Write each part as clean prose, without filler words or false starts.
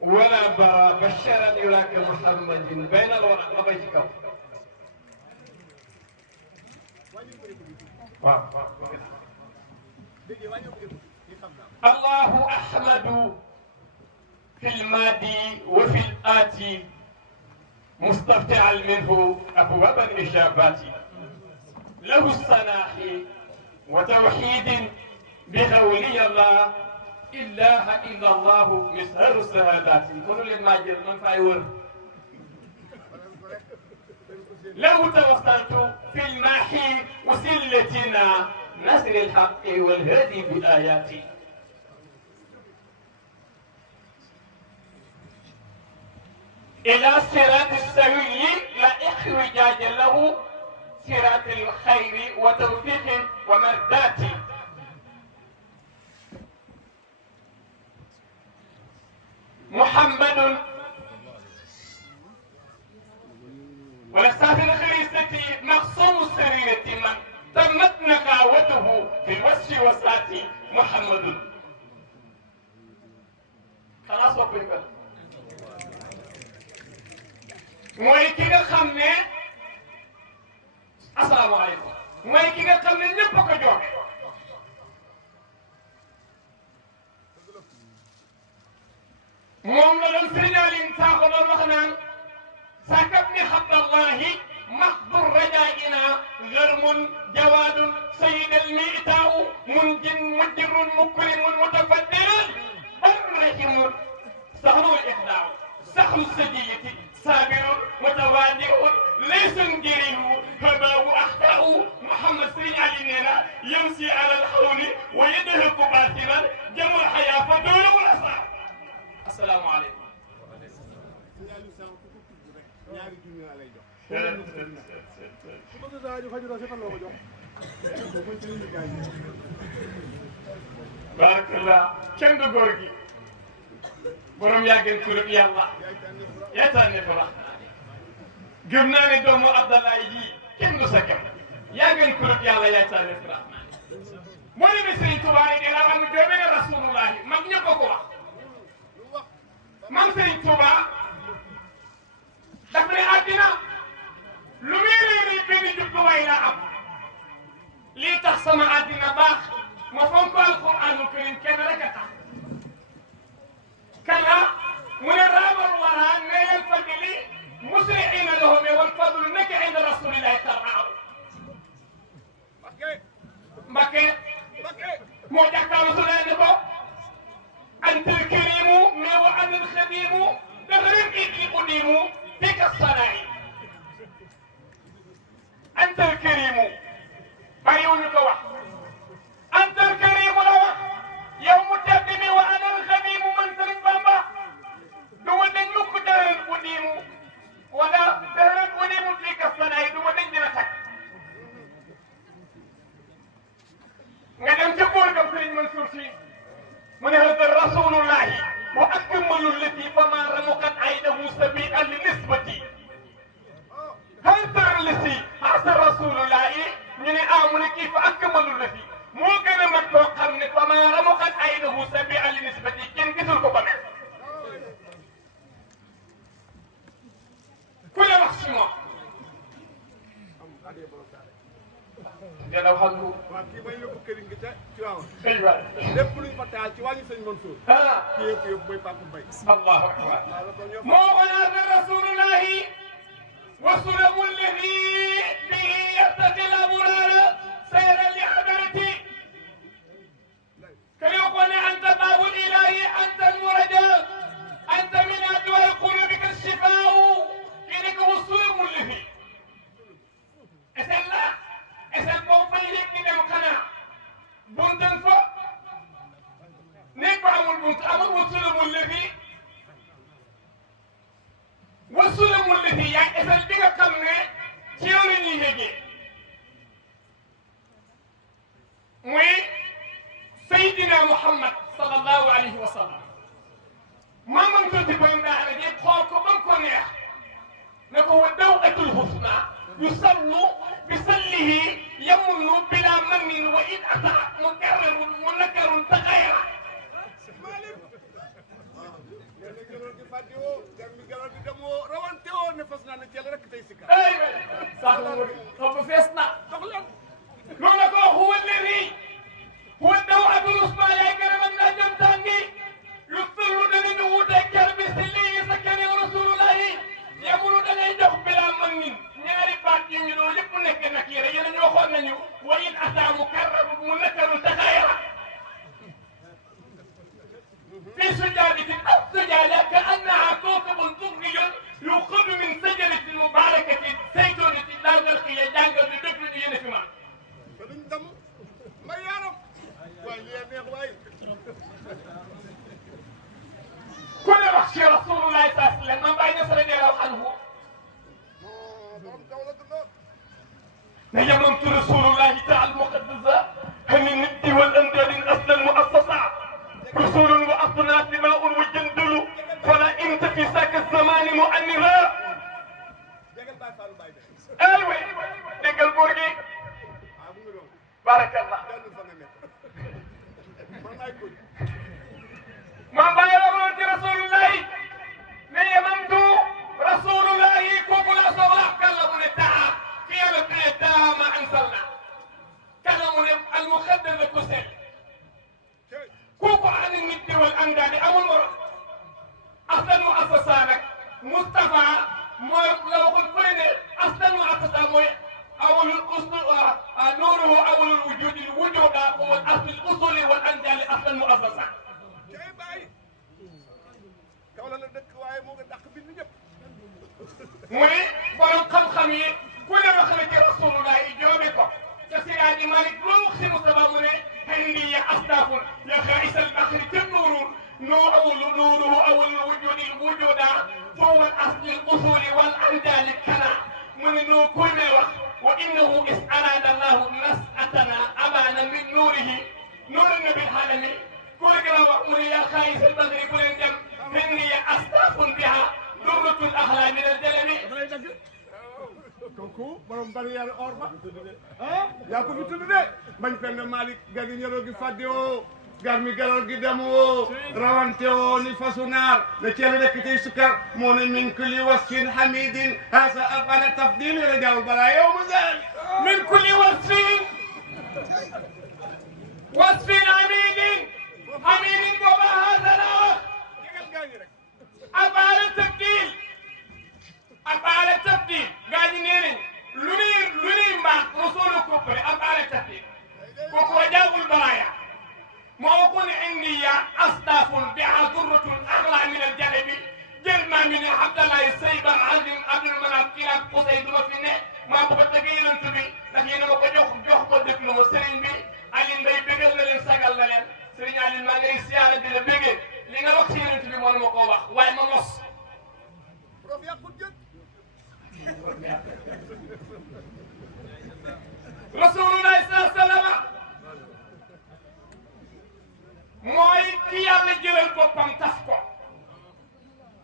ولا برا بشرا يراك محمد بين الورق بيتك. الله أحمد في الماضي وفي الآتي مستفتحا منه أبواب الإجابات له الصلاح وتوحيد بقولي الله إله إلا الله مسهر السهادات كل الماجر من فايور له توصلت في الماحي وسلتنا نسر الحق والهدي بآياتي إلى صراط السوي لا إخراج له صراط الخير وتوفيق ومردات محمد ولسافر خريستي مقصوم السريرة من تمت نقاوته في الوصف والساتي محمد خلاص وقفت mooy ki nga xam ne asalaamaaleykum mooy ki nga xam ne ñëpp a ko joxe moom la doon signalin saako doon wax naan sakab ni xabdallahi maxdur rajaina garmun jawaadun sayidal miitaaw munjin mujirun mukrimun mutafaddirun barrahimun saxlul ixdaaw saxlu sajiyati صابر متواضع ليس جريه هباء أخطأ محمد سرين علينا يمشي على الحول ويدهك باطلا جمع الحياة فدور والأسرع. السلام عليكم. بارك الله كم دغورغي borom yàggeen kurub yàlla yaakaar ne ko wax gëm naa ne doomu Abdallah ji kenn du sa kem yàggeen kurub yàlla yaakaar ne ko wax moo ne Sëriñ Tuubaa ne la am joobe ne rasulullahi mag ñëpp ko wax man Sëriñ Tuubaa daf ne àddina lu muy réer benn jubluwaay la am lii tax sama àddina baax ma fonk alquraanul karim kenn rek a tax كلا من الرام الورى نيل الفضل مسرعين لهم والفضل نك عند رسول الله ترعاه مكي موجك رسول الله أنت الكريم وأنا الخديم تغرب إيدي قديم بك الصلاة أنت الكريم بيونك واحد أنت الكريم لوح يوم التقدم وأنا الخديم من سرق بامبا دوما نوك دهر قديم ولا دهر قديم فيك الصلاة دوما نجنتك نعم تقول كفرين منصور شيء من هذا الرسول الله وأكمل التي فما رمقت عينه سبيئا لنسبتي هل ترى التي أعطى رسول الله من آمن كيف أكمل التي مو gën a mat koo xam ne fa maa ramuqat aynahu sabi'an li nisbati kenn gisul ko ba mel ku la wax si moom dina wax lu waaw kii may yóbbu këriñ gi ca ci waaw xëy waay lépp luñ fa taal ci wàññi sëñ Mansour kii yëpp yëpp mooy Papa Mbaye allahu akbar moo wanaana rasulullahi wa sulamu alladi bihi yartaqi al-abrar sayra li hadarati كي يقول أنت باب الإله أنت المرجى أنت من أدواء قلوبك الشفاء إنك وصول ملهي أسأل الله أسأل بوبيلك كده مقنع بنتن فا نيك بعمل بنت أمر وصول ملهي وصول ملهي يعني أسأل بيك كمنا تيولي نيهجي سيدنا محمد صلى الله عليه وسلم ما ممكن تبين على جيب خالكم ممكن يا نكو الدوءة الحسنى يصل بسله يمن بلا من وإن أتى مكرر منكر تغير fàtte woo gar mi galal bi dem woo rawante woo ne fas naa ne jël rek tey si ka ay sax mu xam fees na dox leen loolu la ko huwa alladi huwa dawatul usma yaay garaman naa jom tàngi yu sirru danañu wuteeg ker bi si lii sa kene rasulullahi yamulu da ngay jox bilaa man nin ñaari baat yu ñu doon lépp nekk nag yére yéen ñu waxoon nañu wa in ataamu karrabu mu nakkarul taxayra في سجادة السجادة كأنها كوكب ضري يؤخذ من شجرة مباركة زيتونة لا غرقية جانغل بدبر ينفما. فلن دم ما يعرف ويا نيخ واي كل بخشي رسول الله صلى الله عليه وسلم من بعد نصر الله عنه. نجمت رسول الله تعالى المقدسة هن الند والأنداد أصل المؤسسة رسول وأصناف دماء وجندل فلا انت في ساك الزمان مؤنرا ايوه دقل بورجي بارك الله ما بايرون رسول الله من يممدو رسول الله كوكو لا صلاح كلمون التاعة كيالة التاعة ما أنزلنا كلمون المخدر الكسل كوكو عن الند والأنداد أول مرة أصلا مؤسسانك مصطفى لو قلت فرني أصلا مؤسسة موي أول الأصول نوره أول الوجود الوجود هو الأصل الأصولي والأنجال أصلا مؤسسة موي borom xam-xam yi ku ne wax na ci rasulullah yi joobe ko te Seydi Malick loo wax si Mustafa mu ne هندي أصداف يا خائس البحر تنور نوره أول الوجود الوجود فهو الأصل الأصول والأنجال كنا من نور كل وقت وإنه إذ أراد الله نسأتنا أبانا من نوره نور النبي العالمي كل وقت من يا خائس البحر كل جم هندي أصداف بها درة الأخلاق من الجلم kooku borom barrière or ba ah yaa ko fi tudd de bañ fenn Malick gagi ñoro gi fàdde woo gar mi galal gi dem woo rawante woo ni fasu naar na ceeb rek tey sukar moo ne min kulli wasfin hamidin hasa abana tafdil la jaaw bala yow ma zal min kulli wasfin hamidin booba hasa la abana tafdil أفعال التفضيل قاعد نيرين لوني ما رسول كفر أفعال التفضيل كفر جاء البرايا ما أكون عندي أصداف بها ذرة أغلى من الجانب جرما من عبد الله السيب عزم عبد المناف كلاب قصيد وفينه ما بغتغير انتبي لكن أنا بجوح بدك له سرين بي علين بي بيقل لين سقل لين سرين علين ما غير سيارة دي لبيقل لين الوقت ينتبي مال مقوبة واي ممص Rasulullah sallallahu alayhi wa sallam mooy ki yàlla jëlal boppam tas ko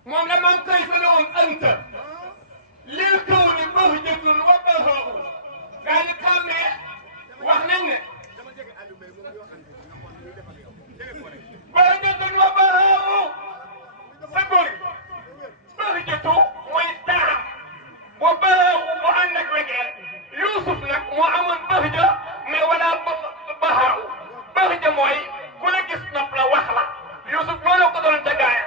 moom la man koy fa ne woon anta lil kawni bahjatun wa bahaa'u gaa ñu xàmmee wax nañ ne bahjatun wa bahaa'u sa góor bahjatu mooy taar boo bahaa'u mu ànd ak wegeel Yuusuf nag moo amoon bahja mais wala bahaa'u bahja mooy ku la gis nopp la wax la Yuusuf loolu ko doon taggaaya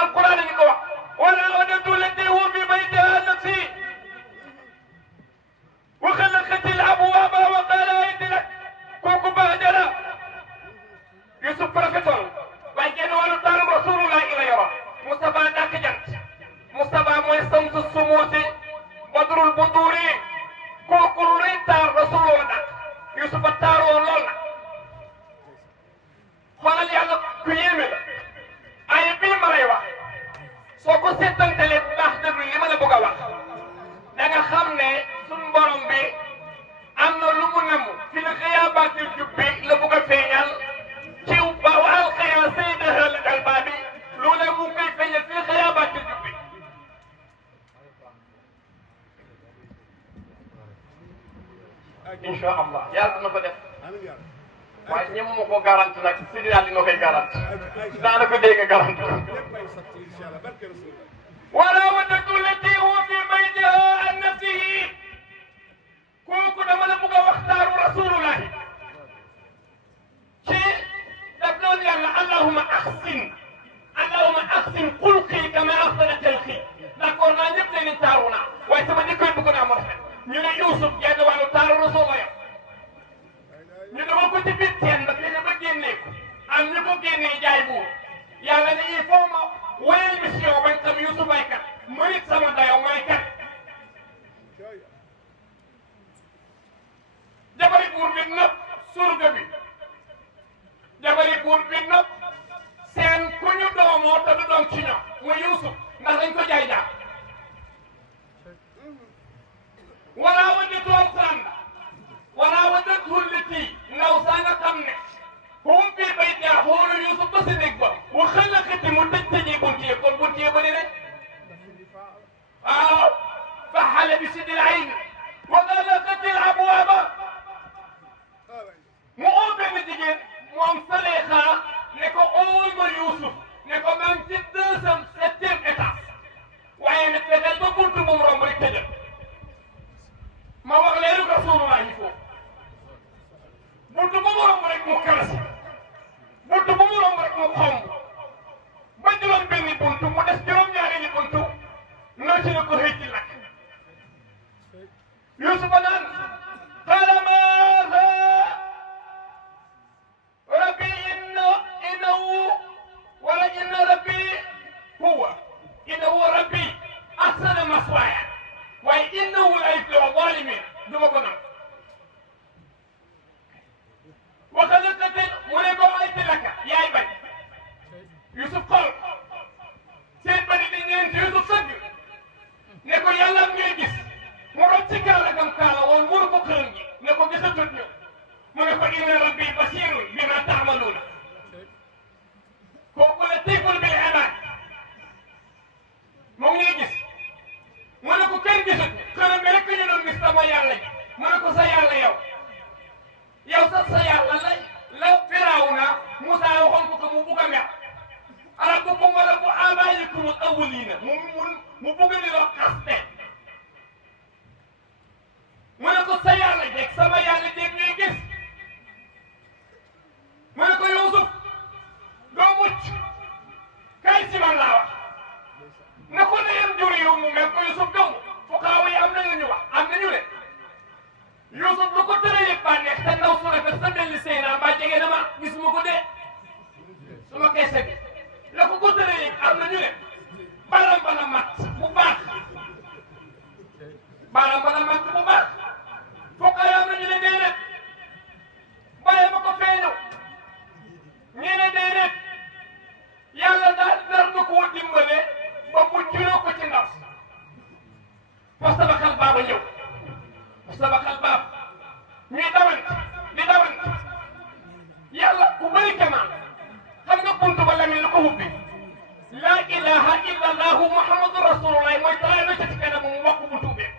alquran ñu ko wax wala wadatu lati hu fi baytiha nafsi wa xalaqat al abwaaba wa qaala aydi lak kooku bahja la Yuusuf rafetoon waaye genn wàllu taaru rasulullah ila yoro Mustafa dàkk jant Mustafa mooy samsu sumuusi badrul buduri kooku luy taar rasulullah dàkk Yuusuf a taaroo lool na xoolal yàlla ku yéeme la ay bii ma lay wax soo ko seetantalee bu baax déglu li ma la bëgg a wax da nga xam ne suñ borom bi am na lu mu namu fi la xëyaabatil jubbi la bëgg a feeñal ci ba waal xëyaa saydaha la dalbaa bi loolu mu koy feeñal fi la xëyaabatil jubbi incha allah yàlla dina ko def waaye ñëpp ma ko garanti nag si dinaa dina koy garanti daanaka dégg nga garanti وراودته التي هو في بيتها عن نفسه كوكو دما لا بوغا واختار رسول الله شيء دبلون يلا اللهم احسن خلقي كما احسن خلقي داكور نا ñep leen taaruna way sama dikoy bëgg na mo rafet ñu ne Yusuf genn walu taaru rasul la ñu dama ko ci biir teen ba fexe ba génnee ko am ñu ko génnee jaay buur yàlla ne il faut ma wéyal mission bañ xam Yusuf ay kat mënit sama dayo may kat jabari buur bi nëpp surga bi jabari buur bi nëpp seen ku ñu doomoo te du doom ci ñoom mu Yusuf ndax dañ ko jaay jaam walaa wajatu alquran walaa wajatu allati ndaw saa nga xam ne hum fii baytihaa xoolu Yusuf ba si néeg ba wa xalaqati mu tëj tëjee bunt yi kon bunt yi bëri rek waaw faxala bi sidil ayn wa xalaqati al abwaaba mu oo benn jigéen moom Saleexa ne ko ool ma Yusuf ne ko maa ngi ci 207e étage waaye nag fexeel ba buntu bu mu romb rek tëjal ma wax leeru Rasulullah yi foofu buntu bu mu romb rek mu karasi buntu bu mu romb rek mu xomb ba juróom benni buntu mu des juróom-ñaari buntu noo ci la ko xëy ci lakk Yusuf naan qaala maaza rabbi innahu wala inna rabbi huwa rabbi ahsana maswaaya waaye innahu la yuflihu zaalimiin duma ko nam waxalakate mu ne ko ay ci lakka yaay bañ Yusuf xool seen bari di ñeent Yusuf sëgg ne ko yàlla ngay gis mu rob ci kaala gam kaala woon muru ko xërëm gi ne ko gisatut ñu mu ne ko inna rabbi basiirun bimaa ta'maluuna kooku latiifun bil ibaad mu ngi gis mu ne ko kenn gisut xërëm bi rek ñu doon gis sama yàlla ji mu ne ko sa yàlla yow sax sa yàlla la Firawna Musaa waxoon ko mu bugg a mer rabbukum wa rabbu aabaa'ikum al-awwaliina mu bugg di la xaste mu ne ko sa yàlla jeeg sama yàlla jeeg ñuy gis mu ne ko Yuusuf doo mucc kay ci man laa wax ne ko ne yem jur yow mu mel ko Yusuf gëm fuqaaw yi am nañu ñu wax am nañu ne Yusuf lu ko tëree yëpp ba neex te ndaw su rafet sa mel ni Seyna mbaa jege na ma gisuma ko dee su ma keese bi la ko tëree yëpp am nañu ne baram bala mat bu baax baram bala mat bu baax fuqaaw yi am nañu ne déedéet bàyyi ma ko feeñu ñii ne déedéet yàlla daal nar na koo dimbale ba muccloo ko ci ndaw fastabaqal baaba ñëw fastabaqal baab ñuy dawante di dawante yàlla ku bëri kemaan xam nga buntu ba lamin lu ko ubbi laa ilaha illa allahu muhammadu rasulullah mooy talaa na ci kanam mu wax buntu ubbee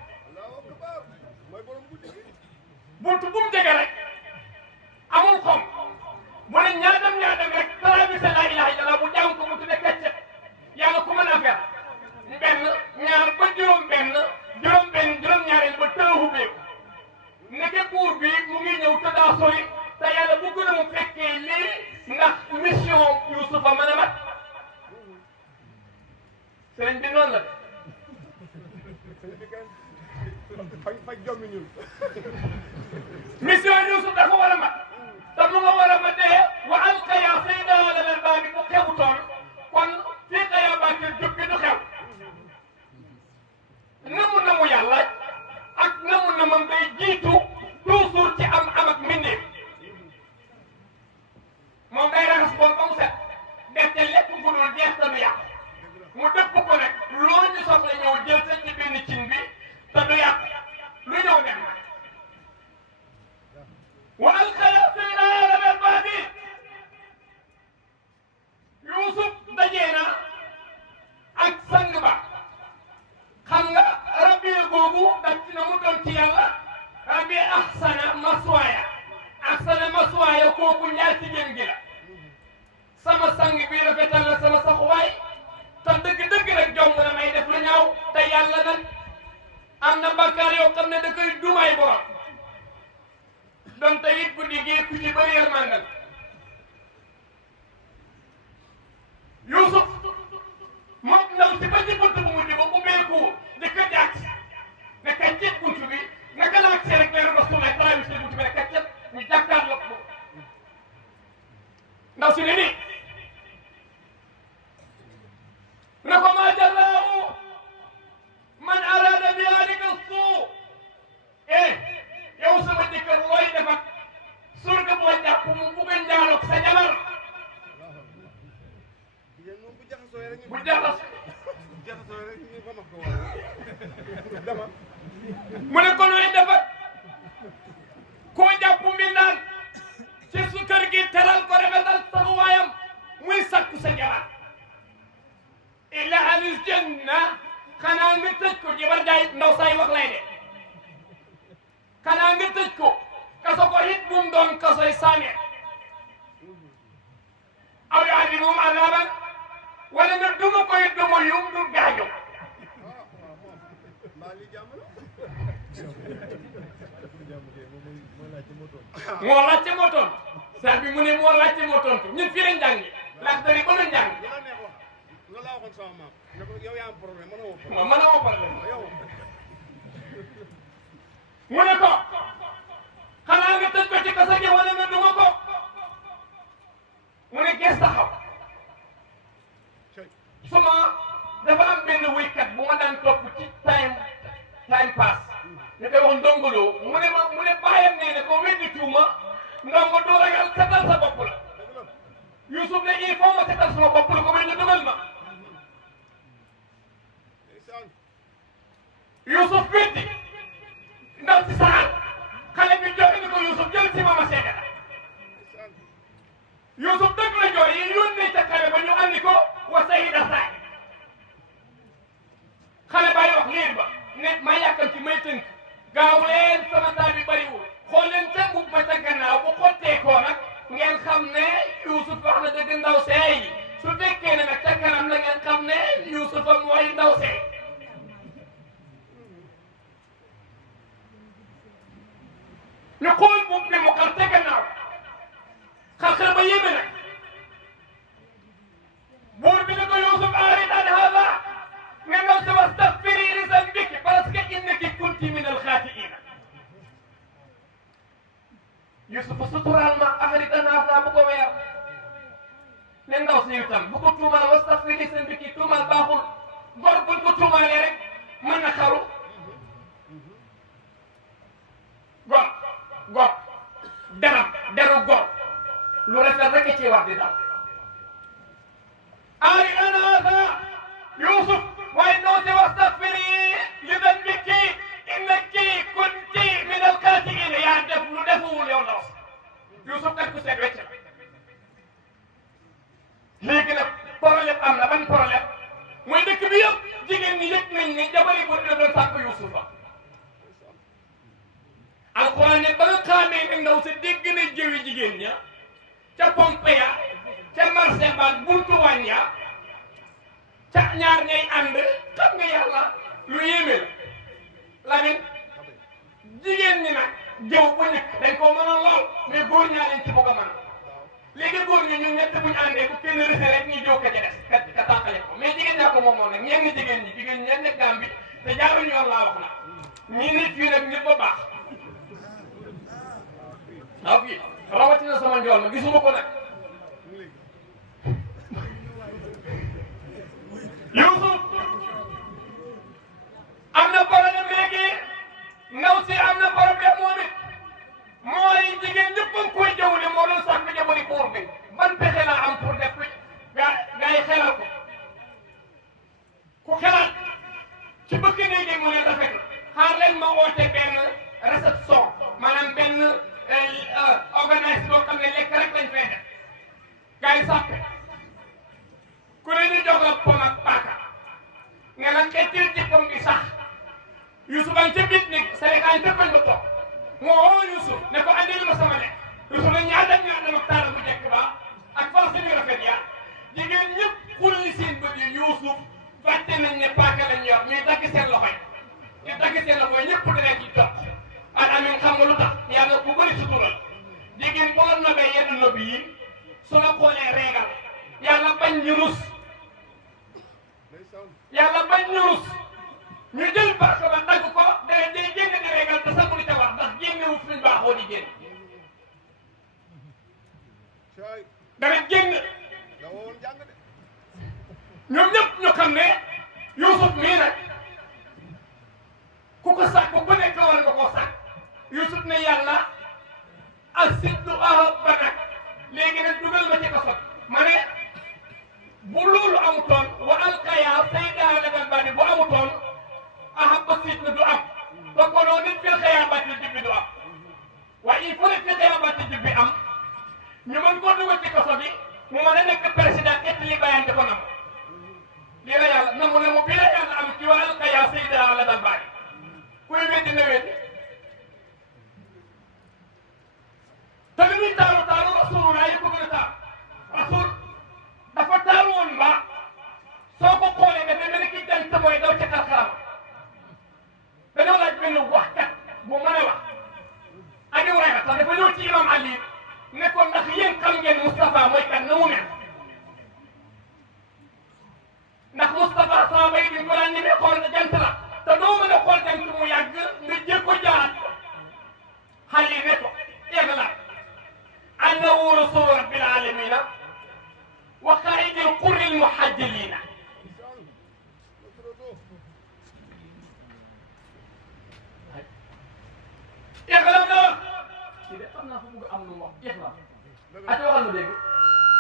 buntu bu mu jege rek amul xom mu ne ñaadam rek talaa bi sa laa ilaha illa allah bu jàng ko mu tudde kàcce yàlla ku mën affaire benn ñaar ba juróom-ñaareel ba tëëhu beeku nekke buur bi mu ngi ñëw te daa sori te yàlla bëgg na mu fekkee lii ndax mission Yuusufa mën a mat sëriñ bi noonu la fay jommi ñun mission Yuusuf dafa war a mat te mu nga war a matee wa alqaya sayyidaha alal baabi bu xewutoon kon fii xaya baatil jub bi du xew namu yàlla ak namam day jiitu toujours ci am ak mbindeef moom day raxas bool ba mu set def ca lépp gu dul jeex te du yàq mu dëpp ko nag loolu ñu soxla ñëw jël sa ci benn cin bi te du yàq lu ñëw dem nag wa alqaya sayyidaha alal baabi Yuusuf dajee na ak sang ba xam nga rabbi googu daf ci na mu doon ci yàlla rabbi ahsana maswaaya kooku ñaar ci jëm gi la sama sang bi rafetal na sama saxuwaay ñaaw te yàlla nag am na bàkkaar yoo xam ne da koy dumaay borom donte it guddi gi ku ci bëri yërmande la Yuusuf moom ndaw si ba ci bunt bu mujj ba ubbeeku di ko jàkk ne ka cet bunt bi naka la ak rek leeru Rasulullah traversé bunt bi ne ka cet ñu jàkkaarloo ko ndaw si ne nii ne ko maa jazaahu man araada bi ahlika suu yow sama jëkkër looy def ak surga boo jàpp mu bugg a njaaloog sa jabar bu jaxasoo mu ne ko looy def ak koo jàpp mbindaan ci su kër gi teral ko rafetal taxawaayam muy sakku sa jabar illa alis janna xanaa nga tëj ko jabar jaay ndaw say wax lay de xanaa nga tëj ko kaso ko it bu mu doon kasoy saaneet aw yu'adhibuhum adhaban wala nga duma ko it duma yum du gaañu moo laajte moo tontu saa bi mu ne moo laajte moo tontu ñun fii lañ jàngi laaj dari ba lañ jàngi mën a woo problème mu ne ko xanaa nga tëj ko ci kasa gi wala nga duma ko mu ne gees taxaw suma dafa am benn wéykat bu ma daan topp ci time pass ñu koy wax ndongolo mu ne bàyyam ne ko weddi tuuma ndongo doo ragal setal sa bopp la Youssouf ne il faut ma setal sama bopp la ko may ñu dugal ma Youssouf weddi ndaw si saal xale bi joxe ni ko Youssouf jël si ma seede la Youssouf dëgg la jooy yi yónnee ca xale ba ñu andi ko wa sayida saay xale bay wax liir ba ne ma yàkkam ci may tënk gaaw leen sama taal bi bariwul xool leen ca mbub ma ca gannaaw bu xotteekoo nag ngeen xam ne Youssouf wax na dëgg ndaw seey su fekkee ne nag ca kanam la ngeen xam ne Youssouf a mooy ndaw seey ñu xool mbub bi mu xar ca gannaaw xar ba yéeme nag buur bi ne ko Youssouf a'rid an haadha ne ndaw si wastaghfiri li zanbiki parce que innaki kunti min al-khati'in Youssouf suturaal ma a'rid an haadha bu ko weer ne ndaw si itam bu ko tuumaal wastaghfiri li zanbiki tuumaal baaxul gor buñ ko tuumaalee rek mën na xaru gor deru gor lu rafet rek ci war di daal a'rid an haadha Youssouf waaye ndaw si wastaghfiri li zanbiki innaki kunti min al-khati'in yaa def lu defuwul yow ndaw si Youssouf kat ku seet wecc la léegi nag problème am na ban problème mooy dëkk bi yëpp jigéen ñi yëg nañ ne jabari bu dina doon sàkk Youssouf la alxuraan ne ba nga xaamee ne ndaw si dégg na jëwi jigéen ña ca pompe ya ca marché ba buntu waañ ya ca ñaar ñay ànd xam nga yàlla lu yéeme la Lamin jigéen ñi nag jëw bu njëkk dañ koo mën a lool mais góor ñaa leen ci bëgg a mën léegi góor ñi ñun ñett buñu àndee bu kenn rëse rek ñuy jóg ka ca des ka tàqale ko mais jigéen ñaa ko moom moom nag ñenn jigéen ñi nekk Gàmbi te jaaruñu yoon laa wax na ñii nit fii nag ñëpp a baax waaw fii rawatina sama njool ma gisuma ko nag Youssouf am na problème léegi ndaw si am na problème moom it mooy jigéen ñëpp a ngi koy jëw ne moo doon sàkk jabari buur bi ban pexe la am pour def gaa yi xelal ko ku xelal ci bëgg néegi mu ne rafet xaar leen ma woote benn réception maanaam benn organise boo xam ne lekk rek lañ fay def gaa yi sàppe ku ne ñu jox la pom ak paaka nga la xettil ci pom bi sax Youssouf a ngi ca biir néeg Sénégal ca koñ ba toog moo woo Youssouf ne ko andil ma sama lekk Youssouf ne ñaata ak taara bu njëkk ba ak farce bi rafet ya jigéen ñëpp xulli seen bët yi Youssouf fàtte nañ ne paaka lañ yor ñuy dagg seen loxo yi di dagg seen loxo yi ñëpp dinañ ci topp al amin xam nga lu tax yàlla ku bëri sutural jigéen boo nobee yenn nobi yi su la xoolee reegal yàlla bañ ñu rus yàlla bañ ñu rus ñu jël paaka ba dagg ko dara day génn di reegal te sax mu ca wax ndax génnewul suñ baaxoo di génn dara génn ñoom ñëpp ñu xam ne Yuusuf mii nag ku ko sàkk ku nekk war nga koo sàkk Yuusuf ne yàlla asiddu ahabba nag léegi nag dugal ma ci kaso ma ne bu loolu amutoon wa alqaya sayda lagal bani bu amutoon ahabba sit du am te kono nit fil xayaabati jibbi du am waaye il faut que fil xayaabati jibbi am ñu mën koo dugal ci kaso bi mu mën a nekk président et li bayaan di ko nam lii la yàlla namu ne mu bii la yàlla am ci wa alqaya sayda lagal bani kuy weddi na weddi te li muy taaru taaru rasulullah yi ko gën a taar rasul dafa taaru woon ba soo ko xoolee dafay mel ni ki jant mooy daw ca karkarama dañoo laaj benn waxkat bu mën a wax ak Ibrahima sax dafa ñëw ci imam Ali ne ko ndax yéen xam ngeen Moustapha mooy kan na mu mel ndax Moustapha sama bay bi ko daan ni muy xool jant la te doo mën a xool jant mu yàgg nga jël ko jaaraat xale yi ne ko eggalaat أنه رسول رب العالمين وقائد القر المحجلين اغلب له إذا قمنا فوق أمن الله اغلب أتوغل لك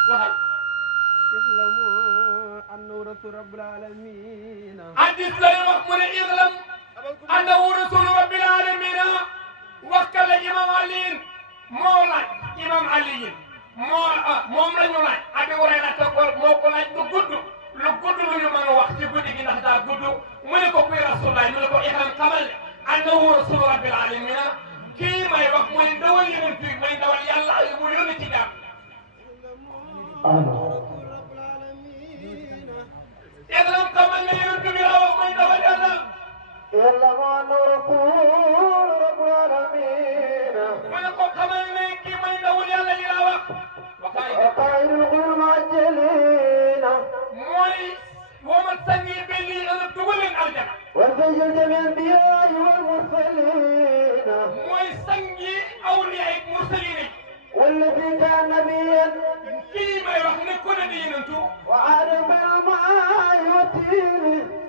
وهل اعلموا أنه رسول رب العالمين حديث لا يوقفون اغلب أنه رسول رب العالمين وكل إمام علي مولاي imam Ali moom la ñu laaj Abi Hurayra moo ko laaj lu gudd lu ñu mën a wax ci guddi gi ndax daa gudd mu ne ko kuy Rasulullah mu ne ko ihram xamal ne annahu rasul rabbil alamin kii may wax mooy ndawal yeneen fii mooy ndawal yàlla mu yónni ci jàmm ihram xamal ne yeneen bi la wax mooy ndawal yàlla اعلموا أنه رسول رب العالمين mu ne ko xamal ne kii mooy ndawal yàlla yi la wax وقائد القر المعجلين mooy womat sangi be lii ëllëg dugal leen aljana وسيد جميع الأنبياء والمرسلين mooy sangi awliya yi mursalin yi والذي كان نبيا kii may wax ne ko ne di yenentu وعاد بين الماء والتين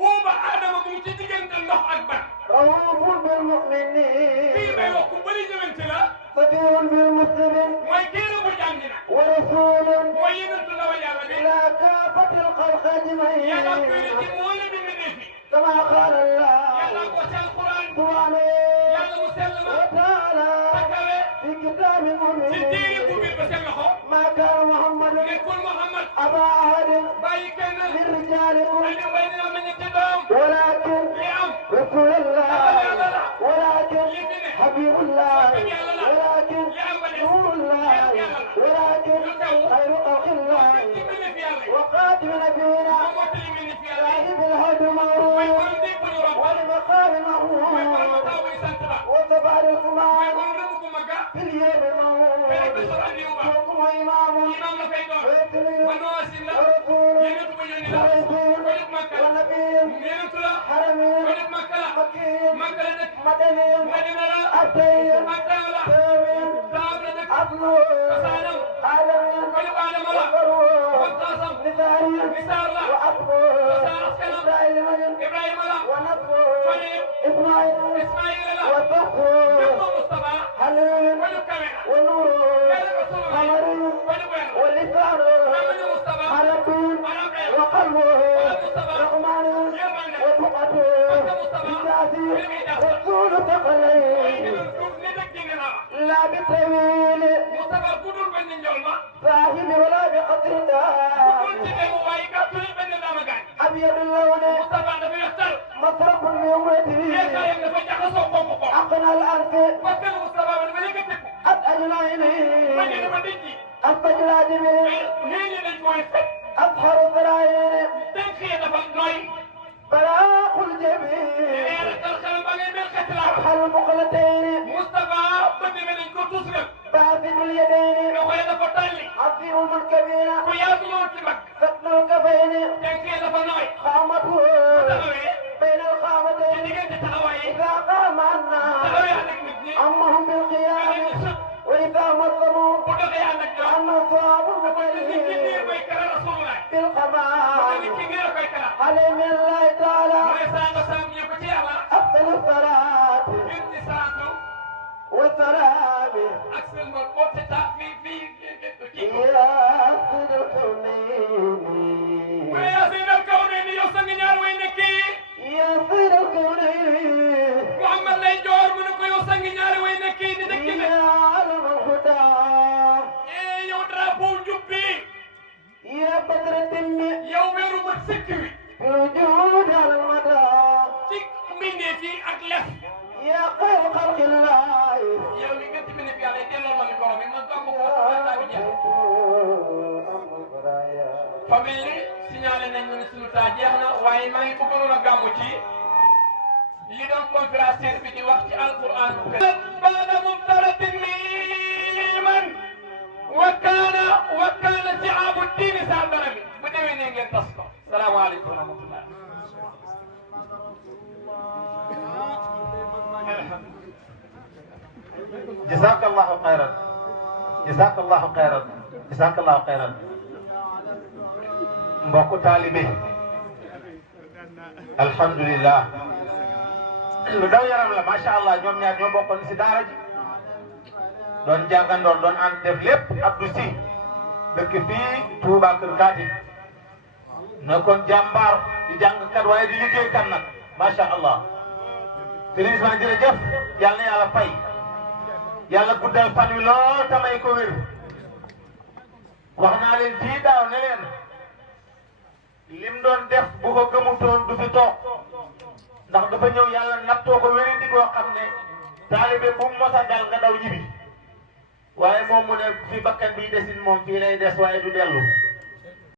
booba Adama mu ngi ci diggante ndox ak ban رؤوف بالمؤمنين kii may wax ku bëri ñëwante la صديق بالمسلمين mooy kéere bu jàngi na ورسول mooy yenentu ndaw yàlla bi إلى كافة الخلق yàlla koy أجمعين ci moole bi mu defi كما قال yàlla الله ko ci alquran سبحانه yàlla mu sell ma وتعالى takkale في كتاب ci téere bu مبين biir ba seen loxo ما كان محمد nekkul Muhammad أبا أحد bàyyi kenn من رجالكم ay bay dina ma ñetti doom ولكن li am رسول الله ولكن li fi ne حبيب الله ولكن li am ba des نور الله ولكن خير خلق الله ci mbir fi yàlla وخاتم نبينا moom moo tëli mbir fi yàlla صاحب الهدى mooy مغرور borom dégg bu ñu rob والمقام mooy borom المغرور taw buy sant ba وصفار mooy الكمال borom rëbb bu mag في اليوم benn الموعود bés ba andiwu ba حكم إمام imam la fay doon ويتلي ba noosin la ورسول yenentu ba yónni la ورسول ko jóg Makka la ونبي yenentu la حرم ko jóg Makka la حكيم Makka la dëkk مدني Madina la أتي Makka la سامي Taab la dëkk أبلو Kasaanam عالمي ko jóg Adama la وفرو Wantaasam نزاري Misaar la وأبو Kasaar askanam إبراهيم Ibrahima la ونبو Faneen إسماعيل Ismaïla la وفخو Jumbo Mustafa حليم ko jóg Kamera ونور Kala Rasulullah قمري ko jóg Weer ولسان Amadu Mustafa حربي Arab Weer وقلبه Wala Mustafa رحمن Yërmande وفقته إجازي رسول ثقلين لا بطويل Mustafa gudul benn njool ma صاحب ولا بقطر gudul دار ci dem waaye gàttul benn daama gaañ أبيض اللون Mustafa dafa yaxtal مصرف بيومته yeesaayam dafa jaxasoo xonq ko أقنى الأرض parce que Mustafa ba dafa yëkkati ko أبأل ma ne العينين dafa dijji أفجر العجمين mais lii dañ koy fekk أظهر الذراعين dañ xëy dafa nooy القامتين Moustapha bëgg nañ ko tus nga باسط اليدين loxo yi dafa tàlli عظيم الكبير ku yaatu lool ci mag فتن الكفين tànk yi dafa nooy خامته taxawee بين ci القامتين diggante taxawaay yi إذا قام الناس taxawee ànd ak nit ñi أمهم nga leen di بالقيام sëb وإذا مصروا bu doxee ànd ak ñoom أما الصواب dafa ne nit ki niir المكلم mooy kara Rasulullah mu ne بالقمام nit ki niir a koy kara عليه من الله تعالى mu ne sanga sang ñu ko ci yàlla أفضل الصلاة gën ci salaatu والسلام ak seen bopp boo te taa fii kii ko يا سيد mu الكونين ne yaa seedal kaw ne ni yow sang ñaar way nekk yi يا سيد الكونين Muhammad lay joor mu ne ko yow sang ñaari way nekk yi di dëkk ne يا علم الهدى yow drapeau njub bi يا بدر الدم yow weeru mat sëkk wi بوجود على المدى ci mbindeef yi ak lef يا خير خلق الله yow li gën ci mbindeef yàlla yi delloo ma micro bi man gàmmu ko taa bi jeex famille li signalé nañ ñu ne sunu taa jeex na waaye maa ngi bëggoon a gàmmu ci li doon conférencier bi di wax ci alquran baada muftaratin liman wa kaana si'aabu diini saa darami bu demee ne ngeen tas ko salaamaaleykum wa rahmatullah jazakallahu khairan jazakallahu khairan jazakallahu khairan mbokku taalibe alhamdulillah lu daw yaram la macha allah ñoom ñaar ñoo bokkoon si daara ji doon jàngandoor doon ànd def lépp Abdou Sy dëkk fii Touba Kër Kaati nekkoon jàmbaar di jàngkat waaye di liggéeykat nag macha allah Serigne Ousmane jërëjëf yàlla na yàlla fay yàlla guddal fan wi lool tamay ko wér wax naa leen fii daaw ne leen lim doon def bu ko gëmutoon du fi toog ndax dafa ñëw yàlla nattoo ko wéri di koo xam ne taalibe bu mu mos a dal nga daw ñibbi waaye moom mu ne fi bakkan bi desin moom fii lay des waaye du dellu